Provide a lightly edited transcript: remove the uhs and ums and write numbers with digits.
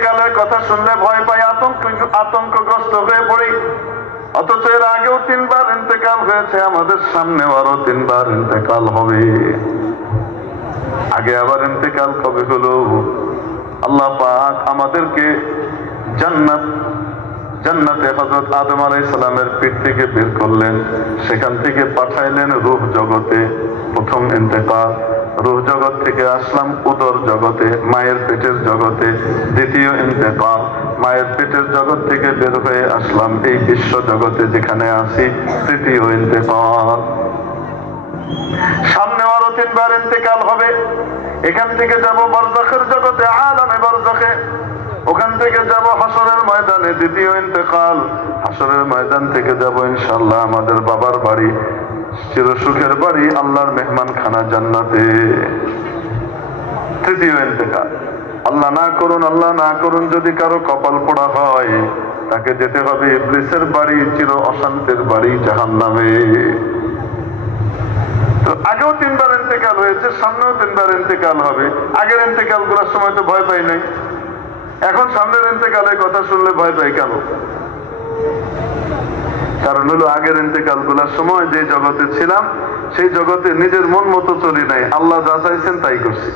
ইন্তেকালের কথা শুনলে ভয় পাই, আতঙ্কগ্রস্ত হয়ে পড়ি। অথচ এর আগেও 3 বার ইন্তেকাল হয়েছে, আমাদের সামনেও আরো 3 বার ইন্তেকাল হবে। আগে আবার ইন্তেকাল কবে হলো? আল্লাহ পাক আমাদেরকে জান্নাতে হযরত আদম আলাইহিস সালামের পেট থেকে বের করলেন, সেখান থেকে পাঠাইলেন রূহ জগতে। প্রথম ইন্তেকাল, রূহ জগৎ থেকে আসলাম উদর জগতে, মায়ের পেটের জগতে। দ্বিতীয় ইন্তেকাল, মায়ের পেটের জগৎ থেকে বের হয়ে আসলাম এই বিশ্ব জগতে যেখানে আছি। তৃতীয় ইন্তেকাল। সামনে আরো 3 বার ইন্তেকাল হবে। এখান থেকে যাব বারজাখের জগতে, আলামে বারজাখে। ওখান থেকে যাব হাসরের ময়দানে, দ্বিতীয় ইন্তেকাল। হাসরের ময়দান থেকে যাব ইনশাআল্লাহ আমাদের বাবার বাড়ি, চিরসুখের বাড়ি, আল্লাহর মেহমানখানা জান্নাতে। তৃতীয় ইন্তেকাল। আল্লাহ না করুন যদি কারো কপাল পোড়া হয়, তাকে যেতে হবে ইবলিসের বাড়ি, চির অশান্তির বাড়ি, জাহান্নামে। তো আগেও 3 বার ইন্তেকাল হয়েছে, সামনেও 3 বার ইন্তেকাল হবে। আগের ইন্তেকাল গুলার সময় তো ভয় পাই নাই, এখন সামনের ইন্তেকালের কথা শুনলে ভয় পাই কেন? কারণ হলো আগের ইন্তেকাল গুলার সময় যে জগতে ছিলাম, সেই জগতে নিজের মন মতো চলি নাই, আল্লাহ যা চাইছেন তাই করছি।